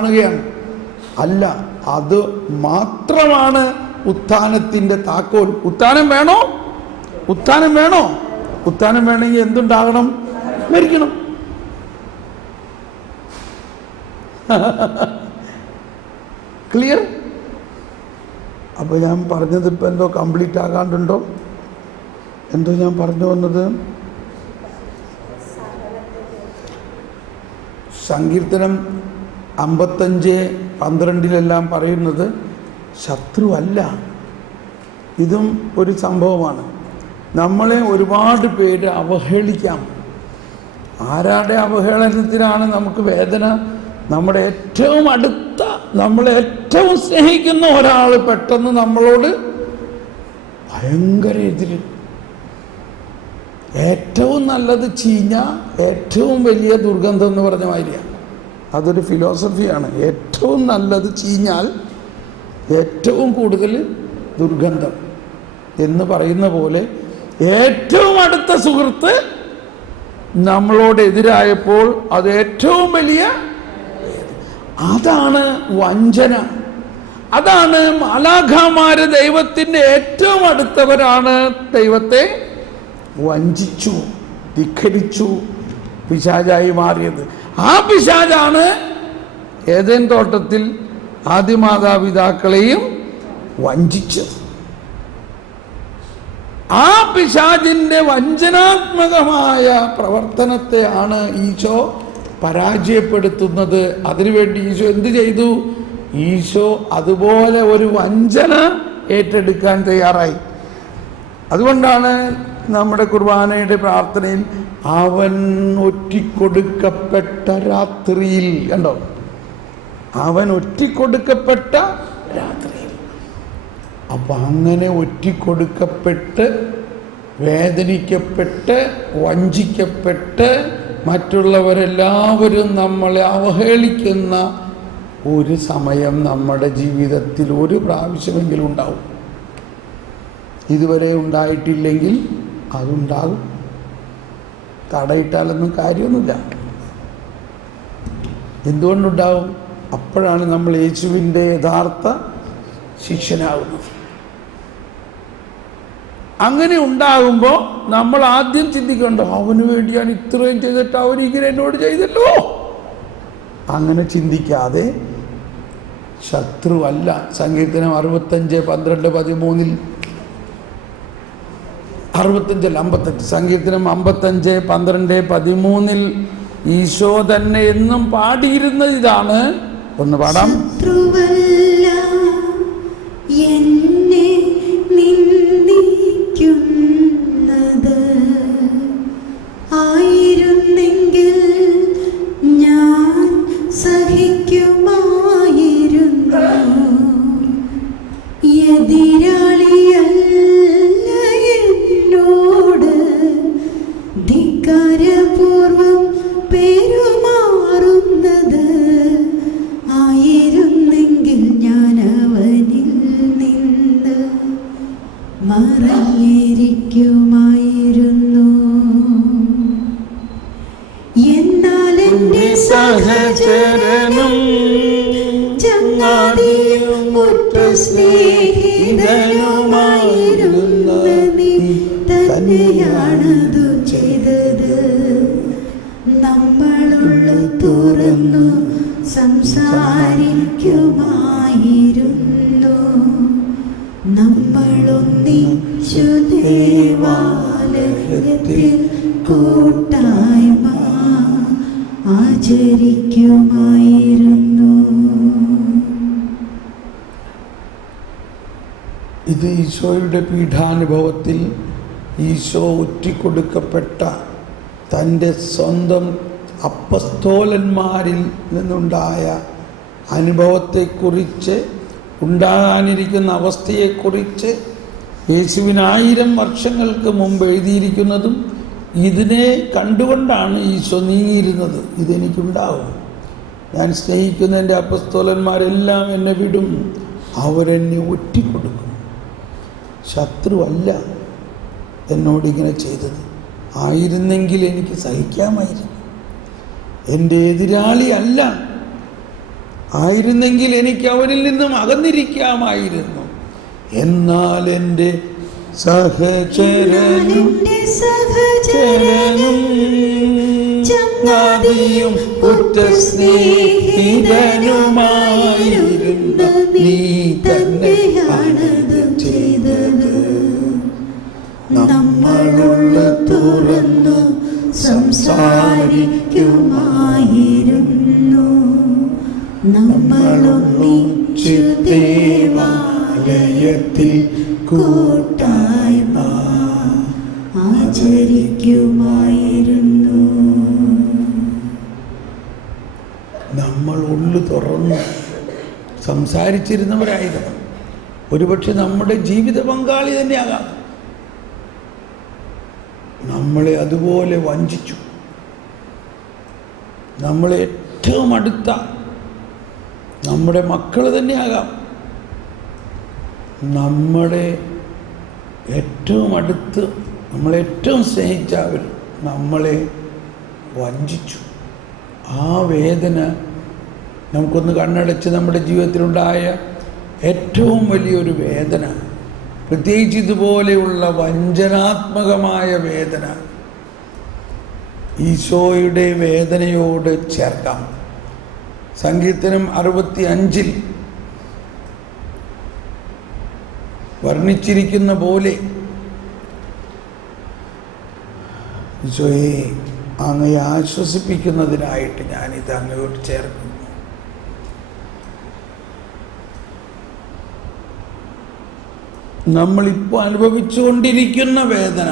കാണുകയാണ്. അല്ല, അത് മാത്രമാണ് ഉത്ഥാനത്തിൻ്റെ താക്കോൽ. ഉത്ഥാനം വേണോ? ഉത്ഥാനം വേണോ? ഉത്ഥാനം വേണമെങ്കിൽ എന്തുണ്ടാകണം? മരിക്കണം. ക്ലിയർ? അപ്പോൾ ഞാൻ പറഞ്ഞത് ഇപ്പം എന്തോ കംപ്ലീറ്റ് ആകാണ്ടുണ്ടോ? എന്തോ ഞാൻ പറഞ്ഞു വന്നത്? സങ്കീർത്തനം 55:12 പറയുന്നത് ശത്രുവല്ല. ഇതും ഒരു സംഭവമാണ്. നമ്മളെ ഒരുപാട് പേര് അവഹേളിക്കാം. ആരുടെ അവഹേളനത്തിനാണ് നമുക്ക് വേദന? നമ്മുടെ ഏറ്റവും അടുത്ത, നമ്മളെ ഏറ്റവും സ്നേഹിക്കുന്ന ഒരാൾ പെട്ടെന്ന് നമ്മളോട് ഭയങ്കര എതിര്. ഏറ്റവും നല്ലത് ചീഞ്ഞ ഏറ്റവും വലിയ ദുർഗന്ധം എന്ന് പറഞ്ഞ മാതിരിയാണ്. അതൊരു ഫിലോസഫിയാണ്. ഏറ്റവും നല്ലത് ചീഞ്ഞാൽ ഏറ്റവും കൂടുതൽ ദുർഗന്ധം എന്ന് പറയുന്ന പോലെ ഏറ്റവും അടുത്ത സുഹൃത്ത് നമ്മളോട് എതിരായപ്പോൾ അത് ഏറ്റവും വലിയ, അതാണ് വഞ്ചന. അതാണ് മാലാഖമാര് ദൈവത്തിൻ്റെ ഏറ്റവും അടുത്തവരാണ്. ദൈവത്തെ വഞ്ചിച്ചു, ധിക്കരിച്ചു, പിശാചായി മാറിയത്. ആ പിശാചാണ് ഏദൻ തോട്ടത്തിൽ ആദിമാതാപിതാക്കളെയും വഞ്ചിച്ചത്. ആ പിശാചിൻ്റെ വഞ്ചനാത്മകമായ പ്രവർത്തനത്തെയാണ് ഈശോ പരാജയപ്പെടുത്തുന്നത്. അതിനുവേണ്ടി ഈശോ എന്ത് ചെയ്തു? ഈശോ അതുപോലെ ഒരു വഞ്ചന ഏറ്റെടുക്കാൻ തയ്യാറായി. അതുകൊണ്ടാണ് നമ്മുടെ കുർബാനയുടെ പ്രാർത്ഥനയിൽ അവൻ ഒറ്റിക്കൊടുക്കപ്പെട്ട രാത്രിയിൽ, കണ്ടോ, അവൻ ഒറ്റിക്കൊടുക്കപ്പെട്ട രാത്രിയിൽ. അപ്പം അങ്ങനെ ഒറ്റിക്കൊടുക്കപ്പെട്ട്, വേദനിക്കപ്പെട്ട്, വഞ്ചിക്കപ്പെട്ട്, മറ്റുള്ളവരെല്ലാവരും നമ്മളെ അവഹേളിക്കുന്ന ഒരു സമയം നമ്മുടെ ജീവിതത്തിൽ ഒരു പ്രാവശ്യമെങ്കിലും ഉണ്ടാവും. ഇതുവരെ ഉണ്ടായിട്ടില്ലെങ്കിൽ അതുണ്ടാകും. തടയിട്ടാലൊന്നും കാര്യമൊന്നുമില്ല. എന്തുകൊണ്ടുണ്ടാകും? അപ്പോഴാണ് നമ്മൾ യേശുവിൻ്റെ യഥാർത്ഥ ശിഷ്യനാകുന്നത്. അങ്ങനെ ഉണ്ടാകുമ്പോൾ നമ്മൾ ആദ്യം ചിന്തിക്കണ്ടോ, അവന് വേണ്ടിയാണ് ഇത്രയും ചെയ്തിട്ട് അവനിങ്ങനെ എന്നോട് ചെയ്തല്ലോ. അങ്ങനെ ചിന്തിക്കാതെ ശത്രുവല്ല. സങ്കീർത്തനം 65:12-13 55 സങ്കീർത്തനം 55:12-13 ഈശോ തന്നെ എന്നും പാടിയിരുന്നത് ഇതാണ്. ഒന്ന് പാടാം. എന്നെ നിന്ദിക്കുന്നത് ആയിരുന്നെങ്കിൽ ഞാൻ സഹിക്കുമായിരുന്നു. എതിരാളിയല്ല എന്നോട് ധിക്കാരപൂർവം പെരുമാറുന്നത് ആയിരുന്നെങ്കിൽ ഞാൻ അവനിൽ നിന്ന് മറഞ്ഞിരിക്കുമായിരുന്നു. എന്നാൽ എൻ്റെ സഹചരനും ചങ്ങാതിയും ഉറ്റ സ്നേഹിതനുമായിരുന്ന നീ തന്നെയാണതു ചെയ്തത്. നമ്മളുള്ളു തുറന്നു സംസാരിക്കുമായിരുന്നു. നമ്മളൊന്നിച്ചു ദേവാലയത്തിൽ കൂട്ടായ്മ ആചരിക്കുമായിരുന്നു. ഇത് ഈശോയുടെ പീഠാനുഭവത്തിൽ ഈശോ ഒറ്റിക്കൊടുക്കപ്പെട്ട തൻ്റെ സ്വന്തം അപ്പസ്തോലന്മാരിൽ നിന്നുണ്ടായ അനുഭവത്തെക്കുറിച്ച്, ഉണ്ടാകാനിരിക്കുന്ന അവസ്ഥയെക്കുറിച്ച് യേശുവിന് 1000 വർഷങ്ങൾക്ക് മുമ്പ് എഴുതിയിരിക്കുന്നതും ഇതിനെ കണ്ടുകൊണ്ടാണ് ഈശോ നീങ്ങിയിരുന്നത്. ഇതെനിക്കുണ്ടാവും, ഞാൻ സ്നേഹിക്കുന്ന എൻ്റെ അപ്പസ്തോലന്മാരെല്ലാം എന്നെ വിടും, അവരെന്നെ ഒറ്റിക്കൊടുക്കും. ശത്രുവല്ല എന്നോടിങ്ങനെ ചെയ്തത്. ആയിരുന്നെങ്കിൽ എനിക്ക് സഹിക്കാമായിരുന്നു. എൻ്റെ എതിരാളി അല്ല. ആയിരുന്നെങ്കിൽ എനിക്ക് അവനിൽ നിന്നും അകന്നിരിക്കാമായിരുന്നു. എന്നാൽ എൻ്റെ സഹചരനും ചങ്ങാതിയും ഉറ്റസ്നേഹിതനുമായിരുന്ന നീ തന്നെയാണത് ചെയ്തത്. നമ്മളുള്ള തുറന്നു സംസാരിക്കുമായിരുന്നു. നമ്മളൊന്നിച്ചു ദേവാലയത്തിൽ കൂട്ടായ്മ ആചരിക്കുമായിരുന്നു. നമ്മൾ ഉള്ളു തുറന്ന് സംസാരിച്ചിരുന്നവരായിരുന്നു. ഒരുപക്ഷെ നമ്മുടെ ജീവിത പങ്കാളി തന്നെയാകാം. നമ്മളെ അതുപോലെ വഞ്ചിച്ചു. നമ്മളെ ഏറ്റവും അടുത്ത നമ്മുടെ മക്കൾ തന്നെയാകാം. നമ്മുടെ ഏറ്റവും അടുത്ത് നമ്മളേറ്റവും സ്നേഹിച്ചവർ നമ്മളെ വഞ്ചിച്ചു. ആ വേദന നമുക്കൊന്ന് കണ്ണടച്ച് നമ്മുടെ ജീവിതത്തിലുണ്ടായ ഏറ്റവും വലിയൊരു വേദന, പ്രത്യേകിച്ച് ഇതുപോലെയുള്ള വഞ്ചനാത്മകമായ വേദന ഈശോയുടെ വേദനയോട് ചേർക്കാം. സങ്കീർത്തനം 65 വർണ്ണിച്ചിരിക്കുന്ന പോലെ ഈശോയെ അങ്ങയെ ആശ്വസിപ്പിക്കുന്നതിനായിട്ട് ഞാനിത് അങ്ങയോട് ചേർക്കുന്നു. നമ്മളിപ്പോൾ അനുഭവിച്ചുകൊണ്ടിരിക്കുന്ന വേദന,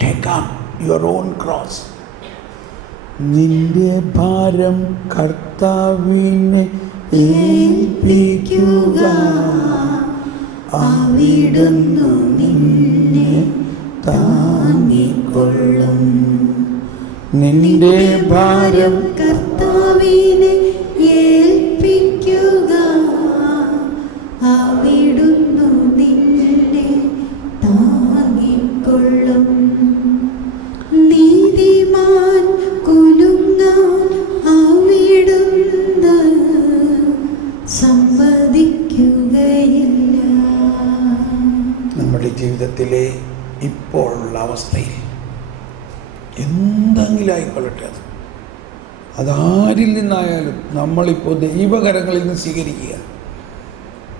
take up your own cross. നിന്റെ ഭാരം കർത്താവിനെ ഏൽപ്പിക്കുക, അവിടുന്ന് നിന്നെ താങ്ങിക്കൊള്ളും. നിന്റെ ഭാരം കർത്താവിനെ ഏൽപ്പിക്കുക, അവിടുന്ന് നിന്നെ താങ്ങിക്കൊള്ളും. നീതിമാൻ കുലുങ്ങാൻ അവിടുന്ന് സമ്മതിക്കുകയില്ല. നമ്മുടെ ജീവിതത്തിലെ ഇപ്പോഴുള്ള അവസ്ഥയിൽ എന്തെങ്കിലും ആയിക്കൊള്ളട്ടെ, അതാരിൽ നിന്നായാലും നമ്മളിപ്പോൾ ദൈവകരങ്ങളിൽ നിന്ന് സ്വീകരിക്കുക,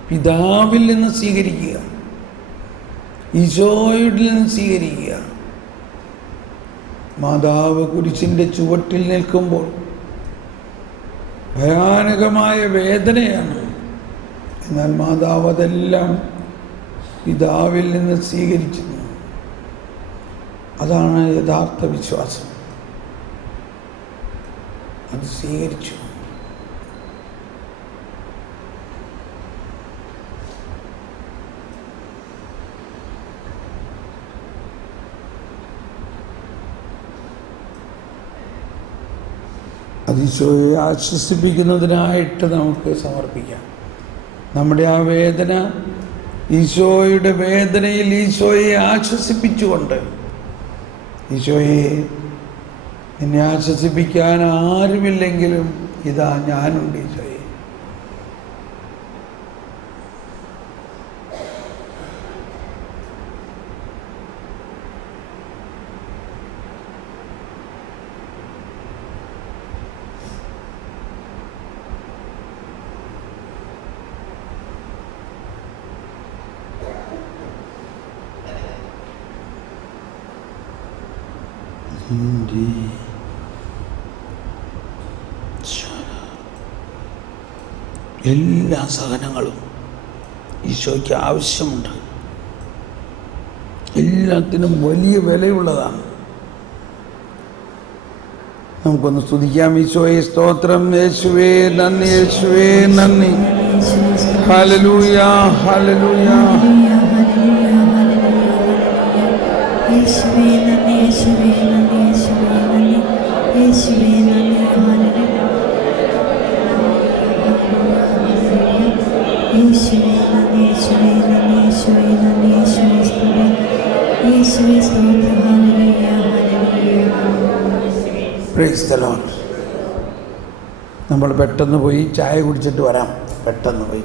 പിതാവിൽ നിന്ന് സ്വീകരിക്കുക, ഈശോയിൽ നിന്ന് സ്വീകരിക്കുക. മാതാവ് കുരിശിൻ്റെ ചുവട്ടിൽ നിൽക്കുമ്പോൾ ഭയാനകമായ വേദനയാണ്. എന്നാൽ മാതാവ് അതെല്ലാം പിതാവിൽ നിന്ന് സ്വീകരിച്ചിരുന്നു. അതാണ് യഥാർത്ഥ വിശ്വാസം. അത് സ്വീകരിച്ചു. അത് ഈശോയെ ആശ്വസിപ്പിക്കുന്നതിനായിട്ട് നമുക്ക് സമർപ്പിക്കാം. നമ്മുടെ ആ വേദന ഈശോയുടെ വേദനയിൽ ഈശോയെ ആശ്വസിപ്പിച്ചുകൊണ്ട്, ഈശോയെ എന്നെ ആശ്വസിപ്പിക്കാൻ ആരുമില്ലെങ്കിലും ഇതാ ഞാനുണ്ട് ഈശോയെ. എല്ലാ സഹനങ്ങളും ഈശോയ്ക്ക് ആവശ്യമുണ്ട്. എല്ലാത്തിനും വലിയ വിലയുള്ളതാണ്. നമുക്കൊന്ന് സ്തുതിക്കാം. ഈശോയെ സ്തോത്രം, യേശുവേ നന്ദി, യേശുവേ നന്ദി. Hallelujah, hallelujah. യേശുവേ നന്ദി, യേശുവേ നന്ദി, യേശുവേ നന്ദി, യേശുവേ നന്ദി. യേശുവേ നന്ദി, യേശുവേ നന്ദി, യേശുവേ നന്ദി, യേശുവേ സ്തോത്രം, യേശുവേ സ്തോത്രം. Hallelujah, hallelujah. Praise the Lord. നമ്മൾ പെട്ടെന്ന് പോയി ചായ കുടിച്ചിട്ട് വരാം. പെട്ടെന്ന് പോയി